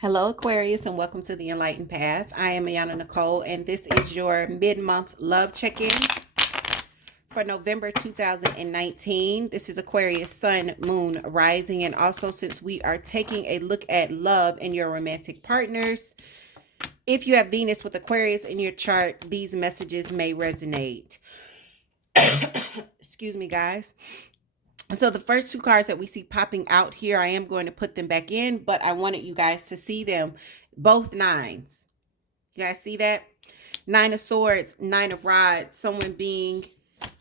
Hello, Aquarius, and welcome to the Enlightened Path. I am Ayana Nicole, and this is your mid-month love check-in for November 2019. This is Aquarius Sun, Moon, Rising, and also since we are taking a look at love and your romantic partners, if you have Venus with Aquarius in your chart, these messages may resonate. Excuse me, guys. So the first two cards that we see popping out here, I am going to put them back in, but I wanted you guys to see them. Both nines. You guys see that? Nine of Swords, Nine of Rods, someone being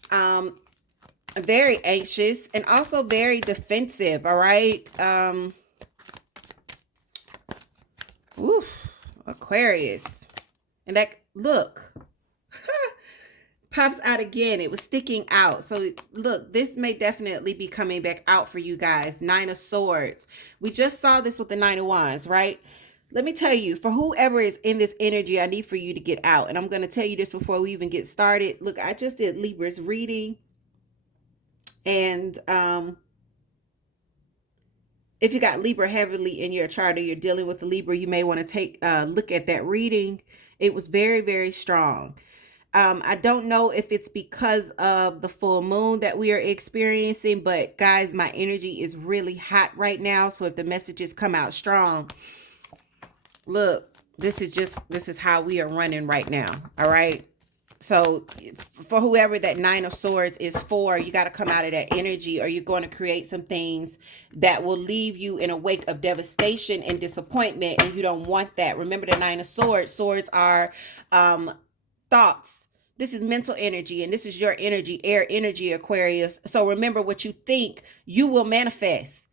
very anxious and also very defensive, all right? Aquarius. And that, look, pops out again. It was sticking out. So look, this may definitely be coming back out for you guys. Nine of Swords. We just saw this with the Nine of Wands, right? Let me tell you, for whoever is in this energy, I need for you to get out. And I'm going to tell you this before we even get started. Look, I just did Libra's reading. And if you got Libra heavily in your chart or you're dealing with a Libra, you may want to take a look at that reading. It was very, very strong. I don't know if it's because of the full moon that we are experiencing, but guys, my energy is really hot right now. So if the messages come out strong, look, this is how we are running right now. All right. So for whoever that Nine of Swords is for, you got to come out of that energy, or you're going to create some things that will leave you in a wake of devastation and disappointment. And you don't want that. Remember the Nine of Swords. Swords are thoughts. This is mental energy, and this is your energy, air energy, Aquarius. So remember, what you think, you will manifest.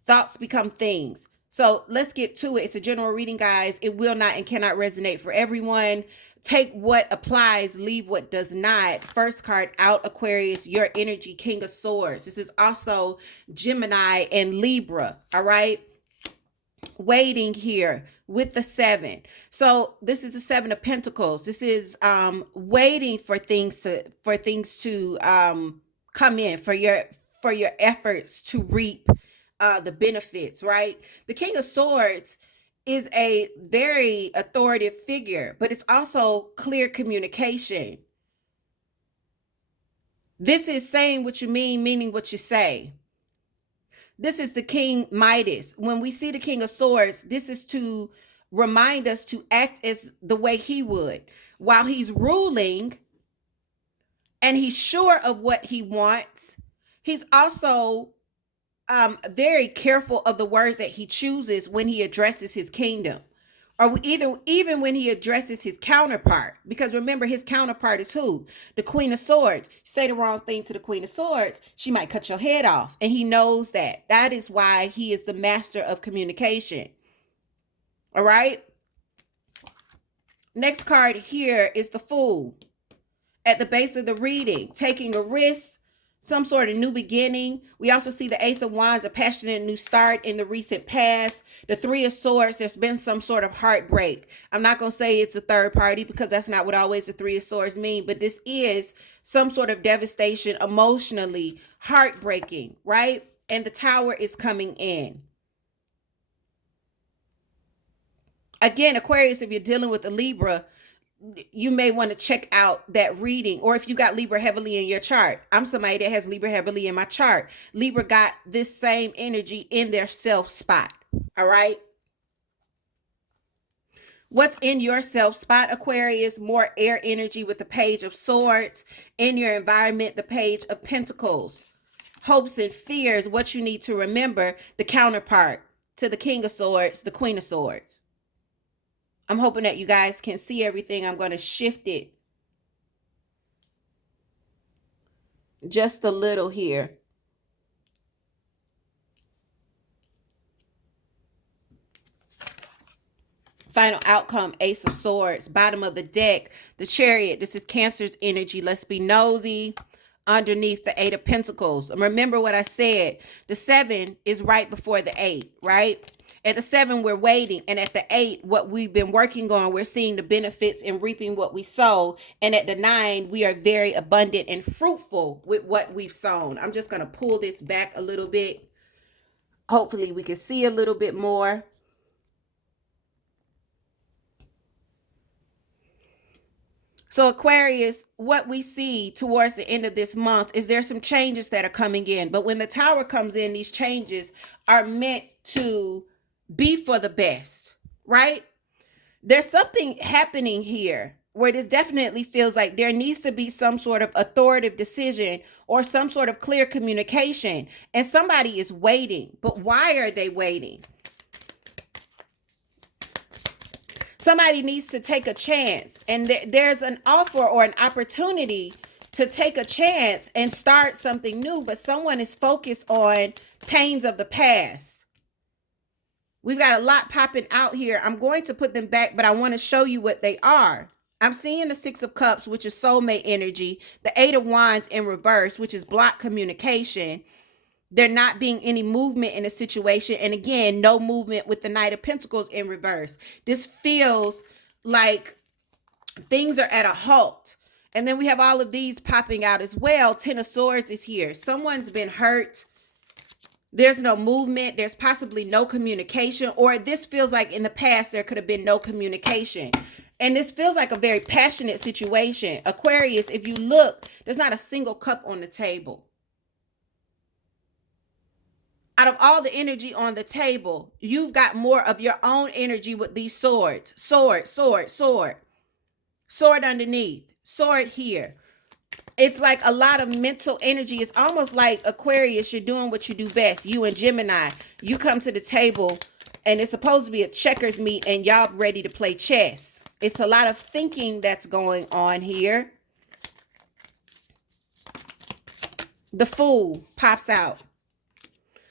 Thoughts become things. So let's get to it. It's a general reading, guys. It will not and cannot resonate for everyone. Take what applies, leave what does not. First card out, Aquarius, your energy, King of Swords. This is also Gemini and Libra, all right? Waiting here with the Seven. So this is the Seven of Pentacles. This is waiting for things to come in, for your efforts to reap the benefits, right? The King of Swords is a very authoritative figure, but it's also clear communication. This is saying what you mean, meaning what you say. This is the King Midas. When we see the King of Swords, this is to remind us to act as the way he would. While he's ruling and he's sure of what he wants, he's also very careful of the words that he chooses when he addresses his kingdom, or even when he addresses his counterpart. Because remember, his counterpart is who? The Queen of Swords. Say the wrong thing to the Queen of Swords, she might cut your head off. And he knows that. That is why he is the master of communication. All right. Next card here is the Fool. At the base of the reading, taking a risk, some sort of new beginning. We also see the Ace of Wands, a passionate new start in the recent past. The Three of Swords, there's been some sort of heartbreak. I'm not going to say it's a third party, because that's not what always the Three of Swords mean, but this is some sort of devastation, emotionally heartbreaking, right? And the Tower is coming in. Again, Aquarius, if you're dealing with a Libra, you may want to check out that reading. Or if you got Libra heavily in your chart, I'm somebody that has Libra heavily in my chart. Libra got this same energy in their self spot. All right. What's in your self spot, Aquarius? More air energy with the Page of Swords. In your environment, the Page of Pentacles. Hopes and fears, what you need to remember, the counterpart to the King of Swords, the Queen of Swords. I'm hoping that you guys can see everything. I'm going to shift it just a little here. Final outcome, Ace of Swords. Bottom of the deck, the Chariot. This is Cancer's energy. Let's be nosy. Underneath, the Eight of Pentacles. Remember what I said. The 7 is right before the 8, right? At the 7, we're waiting. And at the 8, what we've been working on, we're seeing the benefits and reaping what we sow. And at the 9, we are very abundant and fruitful with what we've sown. I'm just going to pull this back a little bit. Hopefully we can see a little bit more. So Aquarius, what we see towards the end of this month is there's some changes that are coming in. But when the Tower comes in, these changes are meant to be for the best, right? There's something happening here where this definitely feels like there needs to be some sort of authoritative decision or some sort of clear communication. And somebody is waiting. But why are they waiting? Somebody needs to take a chance, and there's an offer or an opportunity to take a chance and start something new, but someone is focused on pains of the past. We've got a lot popping out here. I'm going to put them back, but I want to show you what they are. I'm seeing the Six of Cups, which is soulmate energy, the Eight of Wands in reverse, which is blocked communication. There not being any movement in a situation. And again, no movement with the Knight of Pentacles in reverse. This feels like things are at a halt. And then we have all of these popping out as well. Ten of Swords is here. Someone's been hurt. There's no movement. There's possibly no communication. Or this feels like in the past there could have been no communication. And this feels like a very passionate situation. Aquarius, if you look, there's not a single cup on the table. Out of all the energy on the table, you've got more of your own energy with these swords. Sword, sword, sword. Sword underneath. Sword here. It's like a lot of mental energy. It's almost like Aquarius, you're doing what you do best. You and Gemini, you come to the table and it's supposed to be a checkers meet and y'all ready to play chess. It's a lot of thinking that's going on here. The Fool pops out.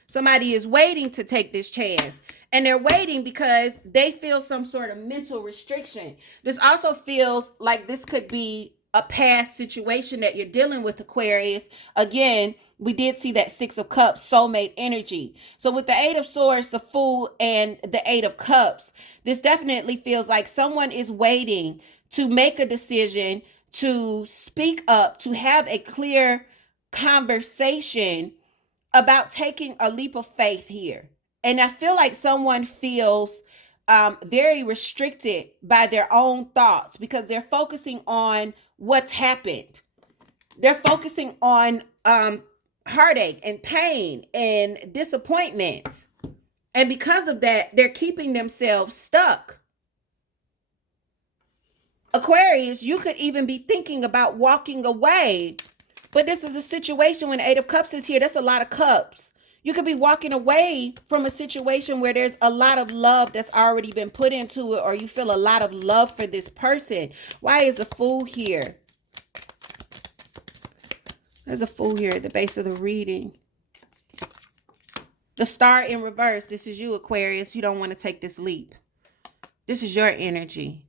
Somebody is waiting to take this chance. And they're waiting because they feel some sort of mental restriction. This also feels like this could be a past situation that you're dealing with, Aquarius. Again, we did see that Six of Cups, soulmate energy. So with the Eight of Swords, the Fool, and the Eight of Cups, this definitely feels like someone is waiting to make a decision, to speak up, to have a clear conversation about taking a leap of faith here. And I feel like someone feels very restricted by their own thoughts because they're focusing on what's happened. They're focusing on heartache and pain and disappointments. And because of that, they're keeping themselves stuck. Aquarius, you could even be thinking about walking away. But this is a situation when Eight of Cups is here. That's a lot of cups. You could be walking away from a situation where there's a lot of love that's already been put into it, or you feel a lot of love for this person. Why is a Fool here? There's a Fool here at the base of the reading. The Star in reverse. This is you, Aquarius. You don't want to take this leap. This is your energy.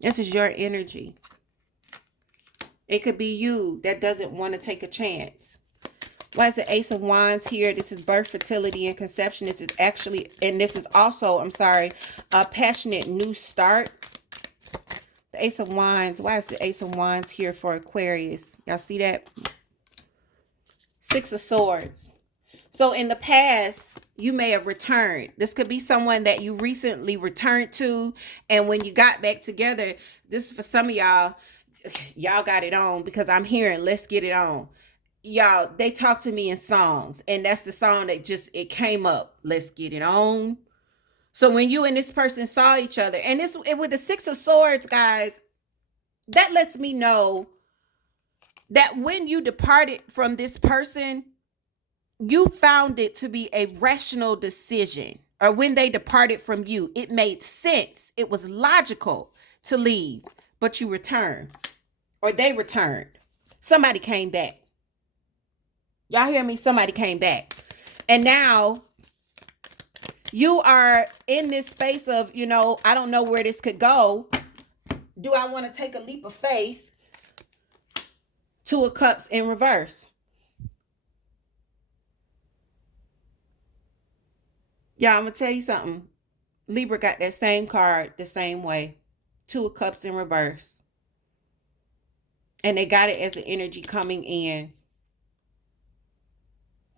This is your energy. It could be you that doesn't want to take a chance. Why is the Ace of Wands here? This is birth, fertility, and conception. This is actually, and this is also, a passionate new start. The Ace of Wands. Why is the Ace of Wands here for Aquarius? Y'all see that? Six of Swords. So in the past, you may have returned. This could be someone that you recently returned to. And when you got back together, this is for some of y'all. Y'all got it on because I'm hearing let's get it on. Y'all, they talk to me in songs, and that's the song that it came up. Let's get it on. So when you and this person saw each other, and this with the Six of Swords, guys, that lets me know that when you departed from this person, you found it to be a rational decision. Or when they departed from you, it made sense. It was logical to leave, but you returned. Or they returned. Somebody came back. Y'all hear me? Somebody came back. And now you are in this space of, I don't know where this could go. Do I want to take a leap of faith? Two of Cups in reverse. Y'all, I'm going to tell you something. Libra got that same card the same way. Two of Cups in reverse. And they got it as the energy coming in.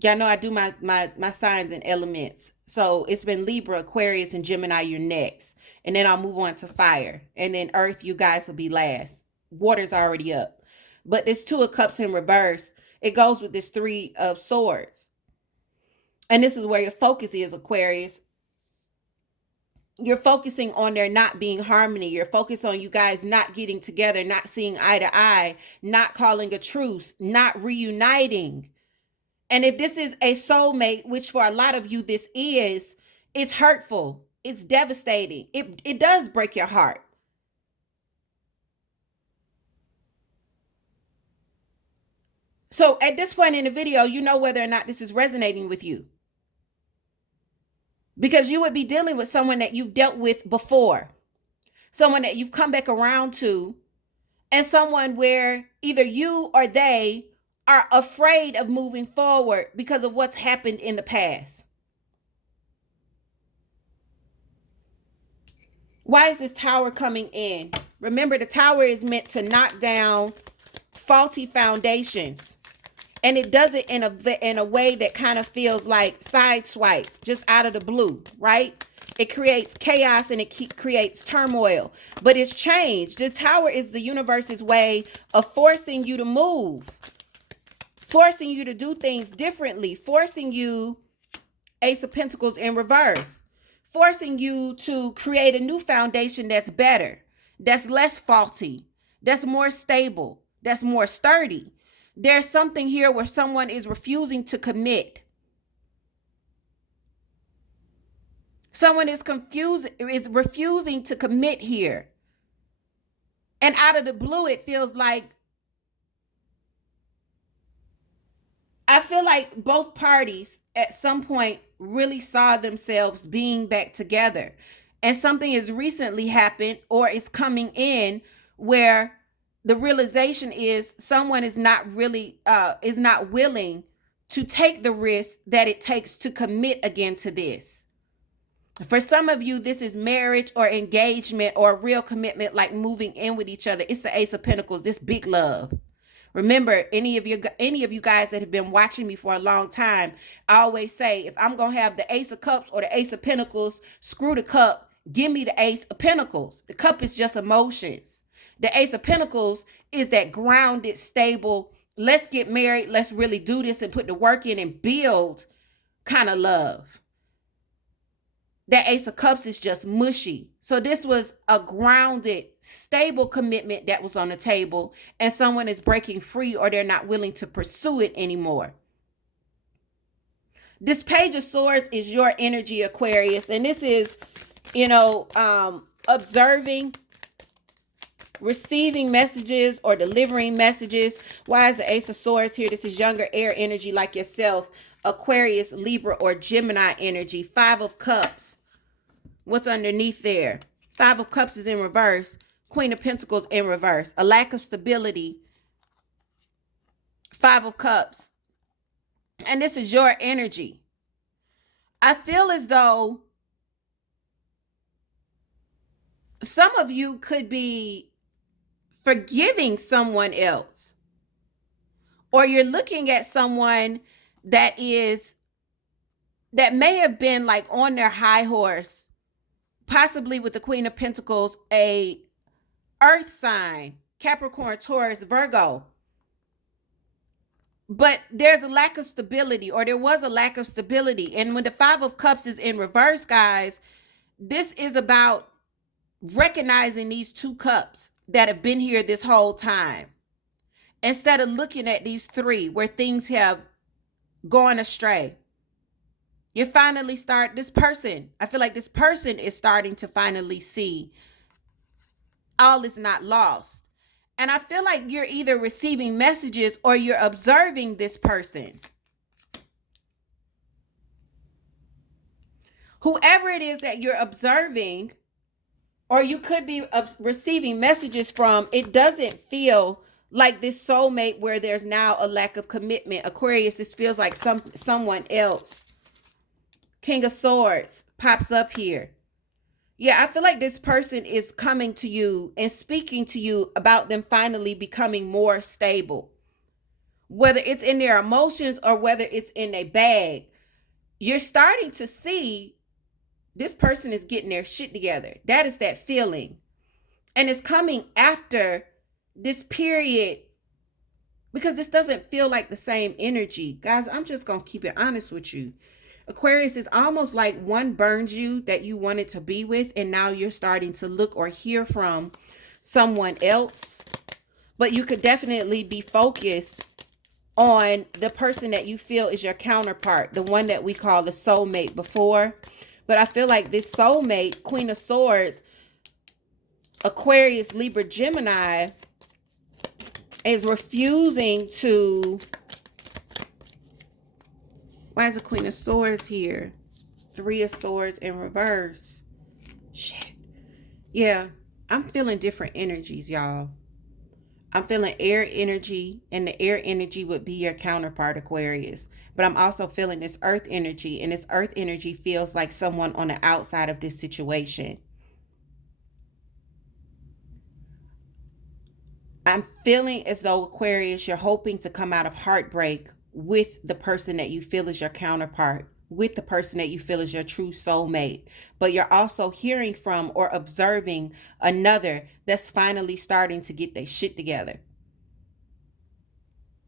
Y'all know I do my signs and elements. So it's been Libra, Aquarius, and Gemini, you're next. And then I'll move on to fire. And then Earth, you guys will be last. Water's already up. But this Two of Cups in reverse, it goes with this Three of Swords. And this is where your focus is, Aquarius. You're focusing on there not being harmony. You're focused on you guys not getting together, not seeing eye to eye, not calling a truce, not reuniting. And if this is a soulmate, which for a lot of you this is, it's hurtful. It's devastating. It does break your heart. So at this point in the video, you know whether or not this is resonating with you. Because you would be dealing with someone that you've dealt with before. Someone that you've come back around to. And someone where either you or they are afraid of moving forward because of what's happened in the past. Why is this Tower coming in? Remember, the Tower is meant to knock down faulty foundations. And it does it in a way that kind of feels like sideswipe, just out of the blue, right? It creates chaos and it creates turmoil. But it's changed. The Tower is the universe's way of forcing you to move. Forcing you to do things differently. Forcing you, Ace of Pentacles in reverse. Forcing you to create a new foundation that's better. That's less faulty. That's more stable. That's more sturdy. There's something here where someone is refusing to commit. Someone is refusing to commit here. And out of the blue, it feels like, I feel like both parties at some point really saw themselves being back together. And something has recently happened or is coming in where the realization is someone is not really, is not willing to take the risk that it takes to commit again to this. For some of you, this is marriage or engagement or real commitment, like moving in with each other. It's the Ace of Pentacles, this big love. Remember, any of you guys that have been watching me for a long time, I always say, if I'm going to have the Ace of Cups or the Ace of Pentacles, screw the cup, give me the Ace of Pentacles. The cup is just emotions. The Ace of Pentacles is that grounded, stable, let's get married, let's really do this and put the work in and build kind of love. That Ace of Cups is just mushy. So this was a grounded, stable commitment that was on the table, and someone is breaking free or they're not willing to pursue it anymore. This Page of Swords is your energy, Aquarius, and this is, observing, receiving messages or delivering messages. Why is the Ace of Swords here? This is younger air energy like yourself. Aquarius, Libra, or Gemini energy. Five of Cups. What's underneath there? Five of Cups is in reverse. Queen of Pentacles in reverse. A lack of stability. Five of Cups. And this is your energy. I feel as though some of you could be forgiving someone else. Or you're looking at someone that may have been like on their high horse, possibly with the Queen of Pentacles, a earth sign, Capricorn, Taurus, Virgo. But there's a lack of stability, or there was a lack of stability. And when the Five of Cups is in reverse, guys, this is about recognizing these two cups that have been here this whole time. Instead of looking at these three where things have gone astray. You finally I feel like this person is starting to finally see all is not lost. And I feel like you're either receiving messages or you're observing this person. Whoever it is that you're observing, or you could be receiving messages from, it doesn't feel like this soulmate where there's now a lack of commitment. Aquarius, this feels like someone else. King of Swords pops up here. Yeah, I feel like this person is coming to you and speaking to you about them finally becoming more stable. whether it's in their emotions or whether it's in their bag, you're starting to see this person is getting their shit together. That is that feeling. And it's coming after this period because this doesn't feel like the same energy. Guys, I'm just going to keep it honest with you. Aquarius, is almost like one burned you that you wanted to be with, and now you're starting to look or hear from someone else. But you could definitely be focused on the person that you feel is your counterpart, the one that we call the soulmate before. But I feel like this soulmate, Queen of Swords, Aquarius, Libra, Gemini, is refusing to... Why is the Queen of Swords here? Three of Swords in reverse. Shit. Yeah, I'm feeling different energies, y'all. I'm feeling air energy, and the air energy would be your counterpart, Aquarius. But I'm also feeling this earth energy, and this earth energy feels like someone on the outside of this situation. I'm feeling as though, Aquarius, you're hoping to come out of heartbreak with the person that you feel is your counterpart, with the person that you feel is your true soulmate. But you're also hearing from or observing another that's finally starting to get their shit together.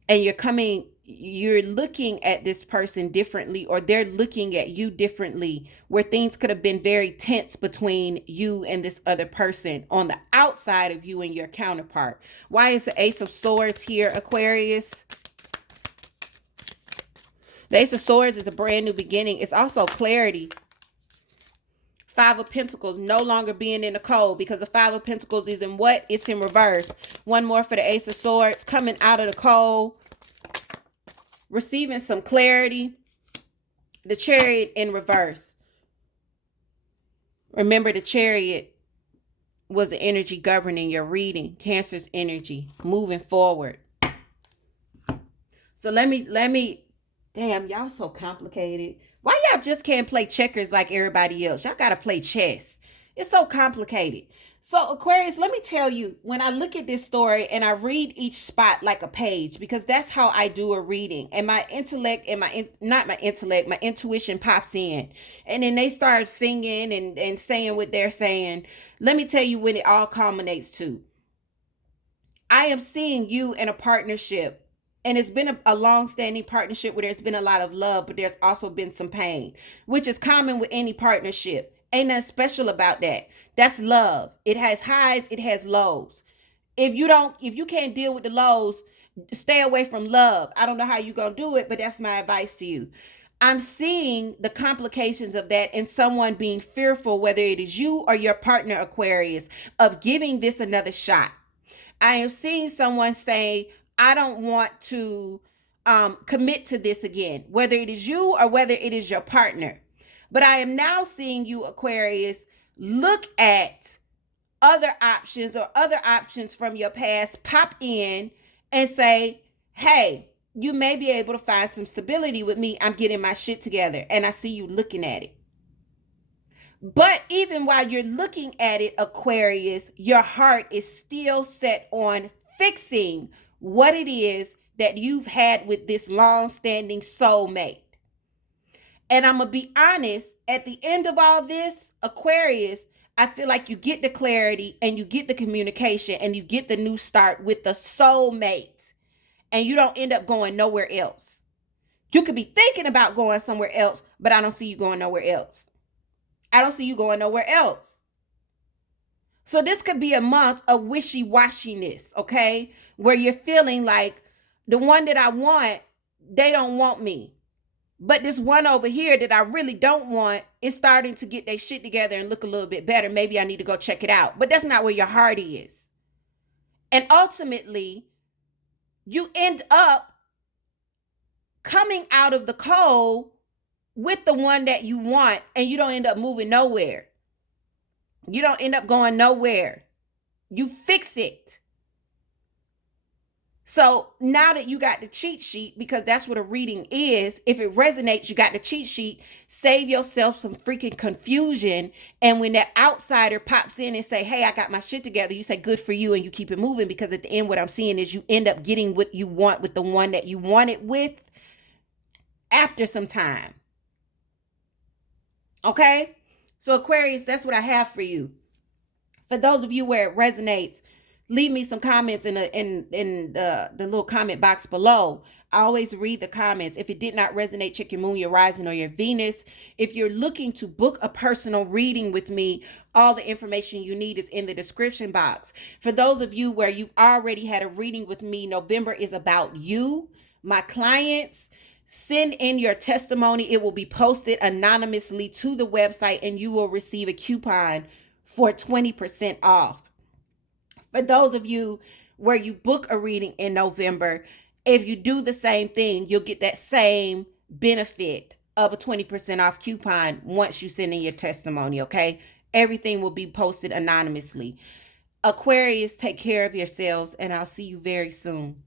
And you're looking at this person differently, or they're looking at you differently, where things could have been very tense between you and this other person on the outside of you and your counterpart. Why is the Ace of Swords here, Aquarius? The Ace of Swords is a brand new beginning. It's also clarity. Five of Pentacles, no longer being in the cold, because the Five of Pentacles is in what? It's in reverse. One more for the Ace of Swords, coming out of the cold, receiving some clarity. The Chariot in reverse. Remember, the Chariot was the energy governing your reading. Cancer's energy, moving forward. So let me, damn, y'all so complicated. Why y'all just can't play checkers like everybody else? Y'all got to play chess. It's so complicated. So Aquarius, let me tell you, when I look at this story and I read each spot like a page, because that's how I do a reading, and my intellect and my intuition pops in, and then they start singing and saying what they're saying. Let me tell you when it all culminates to. I am seeing you in a partnership. And it's been a long-standing partnership where there's been a lot of love, but there's also been some pain, which is common with any partnership. Ain't nothing special about that. That's love. It has highs, it has lows. If you can't deal with the lows, stay away from love. I don't know how you're going to do it, but that's my advice to you. I'm seeing the complications of that and someone being fearful, whether it is you or your partner, Aquarius, of giving this another shot. I am seeing someone say, I don't want to commit to this again, whether it is you or whether it is your partner. But I am now seeing you, Aquarius, look at other options from your past pop in and say, hey, you may be able to find some stability with me. I'm getting my shit together. And I see you looking at it. But even while you're looking at it, Aquarius, your heart is still set on fixing what it is that you've had with this long-standing soulmate. And I'm going to be honest, at the end of all this, Aquarius, I feel like you get the clarity and you get the communication and you get the new start with the soulmate, and you don't end up going nowhere else. You could be thinking about going somewhere else, but I don't see you going nowhere else. I don't see you going nowhere else. So this could be a month of wishy-washiness, okay? Where you're feeling like the one that I want, they don't want me. But this one over here that I really don't want is starting to get their shit together and look a little bit better. Maybe I need to go check it out. But that's not where your heart is. And ultimately, you end up coming out of the cold with the one that you want, and you don't end up moving nowhere. You don't end up going nowhere. You fix it. So now that you got the cheat sheet, because that's what a reading is, if it resonates, you got the cheat sheet, save yourself some freaking confusion. And when that outsider pops in and say, hey, I got my shit together, you say, good for you, and you keep it moving. Because at the end, what I'm seeing is you end up getting what you want with the one that you want it with after some time. Okay? So Aquarius, that's what I have for you. For those of you where it resonates, leave me some comments in the little comment box below. I always read the comments. If it did not resonate, check your moon, your rising, or your Venus. If you're looking to book a personal reading with me, all the information you need is in the description box. For those of you where you've already had a reading with me, November is about you, my clients. Send in your testimony. It will be posted anonymously to the website, and you will receive a coupon for 20% off. For those of you where you book a reading in November, if you do the same thing, you'll get that same benefit of a 20% off coupon once you send in your testimony, okay? Everything will be posted anonymously. Aquarius, take care of yourselves, and I'll see you very soon.